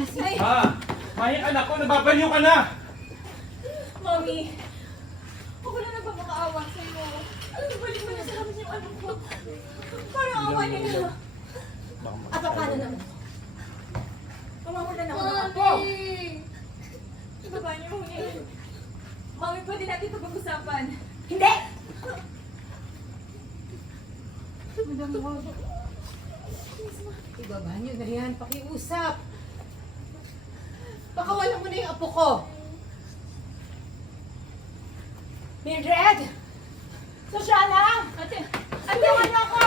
Ay, May anak ko, nababaliw ka na! Mami. Ako na nagpapakaawa sa'yo. Balik mo na sa amin yung anak ko. Parang awa niya na. At paano naman? Pamamulan ako ng apo. Ibaba niyo mo yan. Mami, pwede natin ito pag-usapan. Hindi! Madam Wag. Ibaba niyo na yan, pakiusap. Pakawalan mo na yung apo ko. Mildred! Susana! Ate! Ate, wala ako!